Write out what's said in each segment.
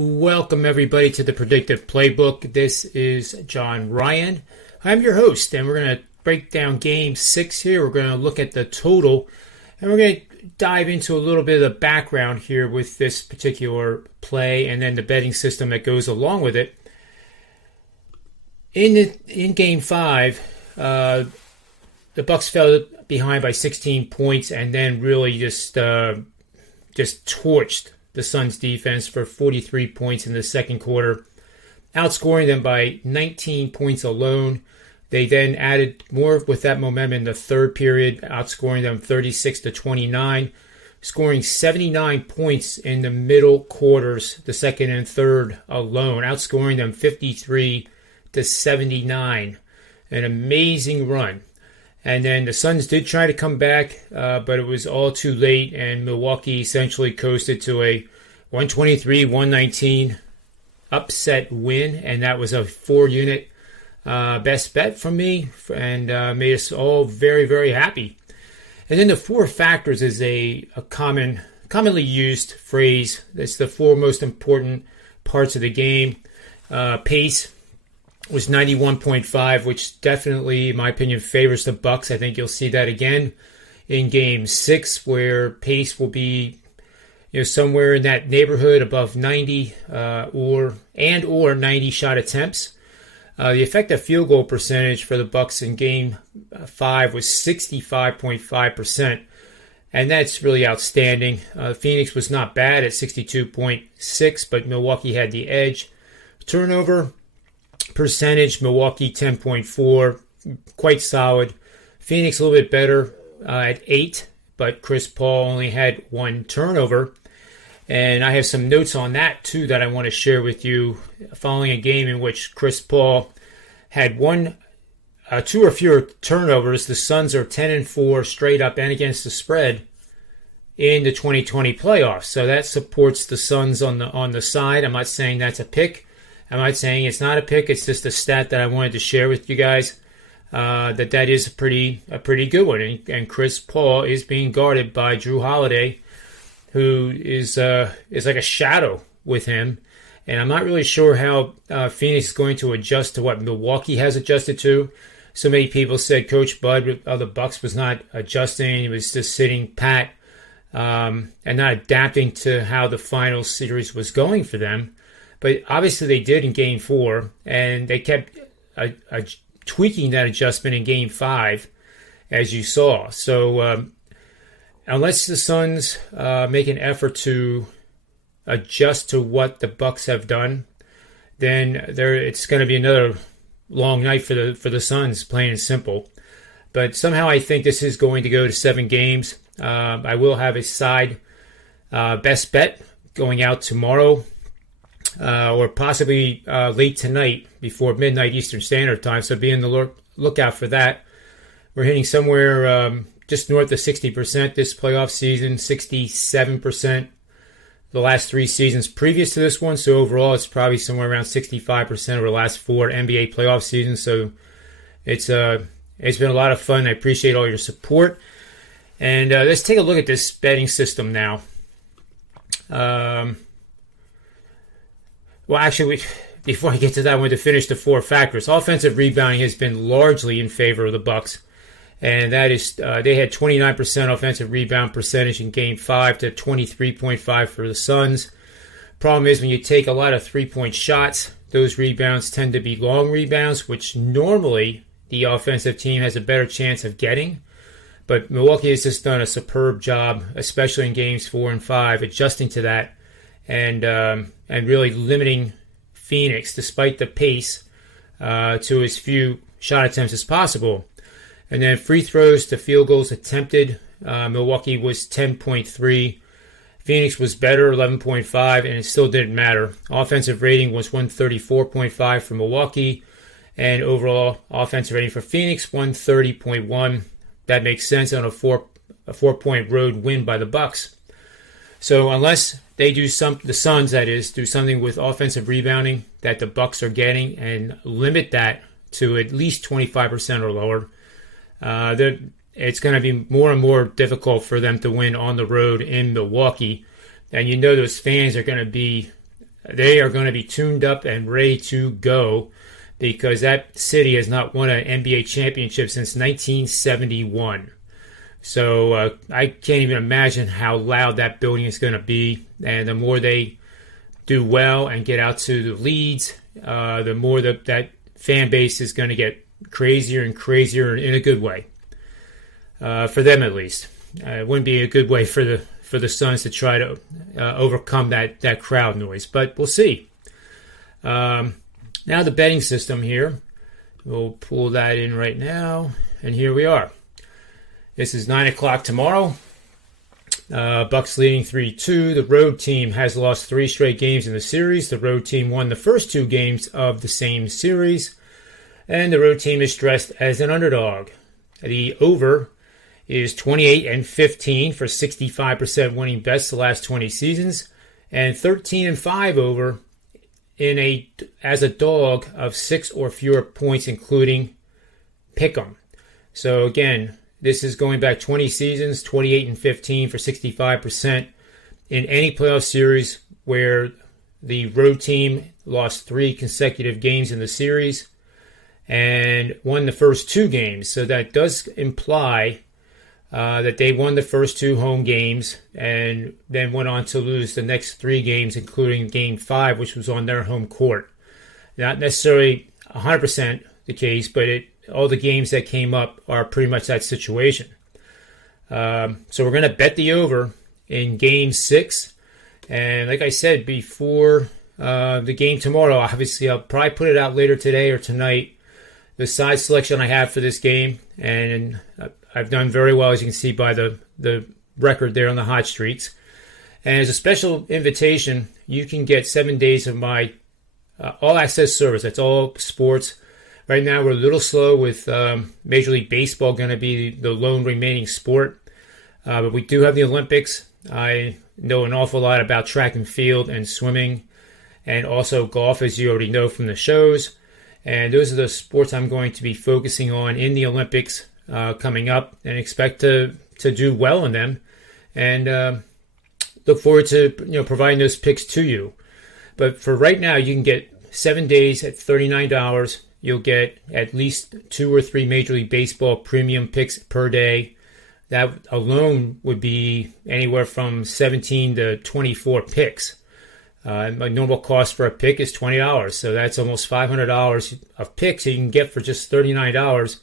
Welcome everybody to the Predictive Playbook. This is John Ryan. I'm your host, and we're going to break down Game 6 here. We're going to look at the total, and we're going to dive into a little bit of the background here with this particular play, and then the betting system that goes along with it. In Game 5, the Bucks fell behind by 16 points, and then really just torched the Suns defense for 43 points in the second quarter, outscoring them by 19 points alone. They then added more with that momentum in the third period, outscoring them 36-29, scoring 79 points in the middle quarters, the second and third alone, outscoring them 53-79. An amazing run. And then the Suns did try to come back, but it was all too late, and Milwaukee essentially coasted to a 123-119 upset win, and that was a 4-unit best bet from me, and made us all very, very happy. And then the four factors is a commonly used phrase. That's the four most important parts of the game. Pace was 91.5, which definitely, in my opinion, favors the Bucks. I think you'll see that again in Game 6, where pace will be, somewhere in that neighborhood above 90 or 90 shot attempts. The effective field goal percentage for the Bucks in Game 5 was 65.5%, and that's really outstanding. Phoenix was not bad at 62.6, but Milwaukee had the edge. Turnover percentage, Milwaukee 10.4, quite solid. Phoenix a little bit better at 8, but Chris Paul only had 1 turnover. And I have some notes on that too that I want to share with you following a game in which Chris Paul had 2 or fewer turnovers. The Suns are 10-4 straight up and against the spread in the 2020 playoffs. So that supports the Suns on the side. I'm not saying that's a pick. I'm not saying it's not a pick. It's just a stat that I wanted to share with you guys. That is a pretty good one. And Chris Paul is being guarded by Jrue Holiday, who is like a shadow with him. And I'm not really sure how Phoenix is going to adjust to what Milwaukee has adjusted to. So many people said Coach Bud of the Bucks was not adjusting. He was just sitting pat and not adapting to how the final series was going for them. But obviously they did in Game 4, and they kept tweaking that adjustment in Game 5, as you saw. So unless the Suns make an effort to adjust to what the Bucks have done, then it's going to be another long night for the Suns, plain and simple. But somehow I think this is going to go to 7 games. I will have a side best bet going out tomorrow. Or possibly late tonight before midnight Eastern Standard Time. So be on the lookout for that. We're hitting somewhere just north of 60% this playoff season, 67% the last 3 seasons previous to this one. So overall, it's probably somewhere around 65% over the last 4 NBA playoff seasons. So it's been a lot of fun. I appreciate all your support. And let's take a look at this betting system now. Well, actually, before I get to that, I want to finish the 4 factors. Offensive rebounding has been largely in favor of the Bucks, and that is they had 29% offensive rebound percentage in Game 5 to 23.5 for the Suns. Problem is, when you take a lot of three-point shots, those rebounds tend to be long rebounds, which normally the offensive team has a better chance of getting. But Milwaukee has just done a superb job, especially in Games 4 and 5, adjusting to that. And really limiting Phoenix, despite the pace, to as few shot attempts as possible. And then free throws to field goals attempted, Milwaukee was 10.3. Phoenix was better, 11.5, and it still didn't matter. Offensive rating was 134.5 for Milwaukee, and overall offensive rating for Phoenix, 130.1. That makes sense on a 4-point road win by the Bucks. So unless they the Suns, that is, do something with offensive rebounding that the Bucks are getting and limit that to at least 25% or lower, it's going to be more and more difficult for them to win on the road in Milwaukee. And those fans are going to be they are going to be tuned up and ready to go because that city has not won an NBA championship since 1971. So I can't even imagine how loud that building is going to be. And the more they do well and get out to the leads, the more that fan base is going to get crazier and crazier in a good way. For them at least. It wouldn't be a good way for the Suns to try to overcome that crowd noise. But we'll see. Now the betting system here. We'll pull that in right now. And here we are. This is 9 o'clock tomorrow. Bucks leading 3-2. The road team has lost 3 straight games in the series. The road team won the first 2 games of the same series. And the road team is dressed as an underdog. The over is 28-15 for 65% winning bets the last 20 seasons. And 13-5 over as a dog of 6 or fewer points, including pick'em. So again, this is going back 20 seasons, 28-15 for 65% in any playoff series where the road team lost 3 consecutive games in the series and won the first 2 games. So that does imply that they won the first 2 home games and then went on to lose the next 3 games, including Game-5, which was on their home court. Not necessarily 100% the case, but all the games that came up are pretty much that situation. So we're going to bet the over in Game-6. And like I said, before the game tomorrow, obviously I'll probably put it out later today or tonight, the side selection I have for this game. And I've done very well, as you can see by the record there on the hot streaks. And as a special invitation, you can get 7 days of my all-access service. That's all sports. Right now, we're a little slow with Major League Baseball going to be the lone remaining sport. But we do have the Olympics. I know an awful lot about track and field and swimming and also golf, as you already know from the shows. And those are the sports I'm going to be focusing on in the Olympics coming up, and expect to do well in them. And look forward to providing those picks to you. But for right now, you can get 7 days at $39. You'll get at least 2 or 3 Major League Baseball premium picks per day. That alone would be anywhere from 17 to 24 picks. My normal cost for a pick is $20, so that's almost $500 of picks you can get for just $39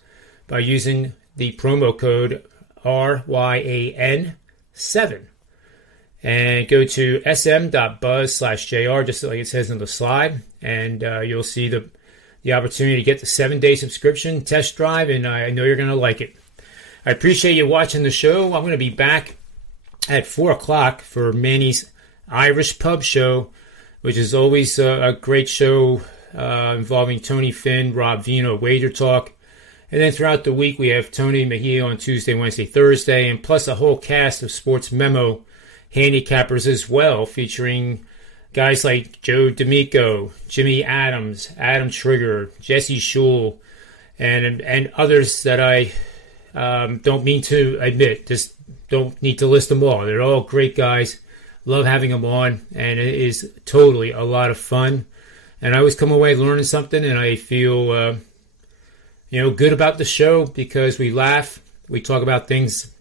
by using the promo code RYAN7. And go to sm.buzz/JR, just like it says on the slide, and you'll see the opportunity to get the 7-day subscription test drive, and I know you're going to like it. I appreciate you watching the show. I'm going to be back at 4 o'clock for Manny's Irish Pub Show, which is always a great show involving Tony Finn, Rob Vino, Wager Talk. And then throughout the week, we have Tony Mejia on Tuesday, Wednesday, Thursday, and plus a whole cast of Sports Memo handicappers as well, featuring guys like Joe D'Amico, Jimmy Adams, Adam Trigger, Jesse Schul, and others that I don't mean to admit. Just don't need to list them all. They're all great guys. Love having them on, and it is totally a lot of fun. And I always come away learning something, and I feel good about the show because we laugh. We talk about things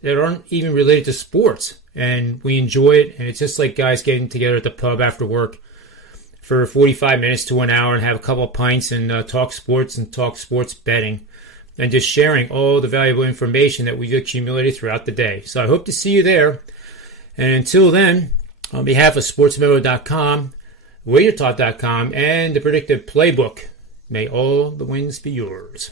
that aren't even related to sports, and we enjoy it. And it's just like guys getting together at the pub after work for 45 minutes to an hour and have a couple of pints and talk sports and talk sports betting and just sharing all the valuable information that we've accumulated throughout the day. So I hope to see you there. And until then, on behalf of SportsMemo.com, WagerTalk.com, and the Predictive Playbook, may all the wins be yours.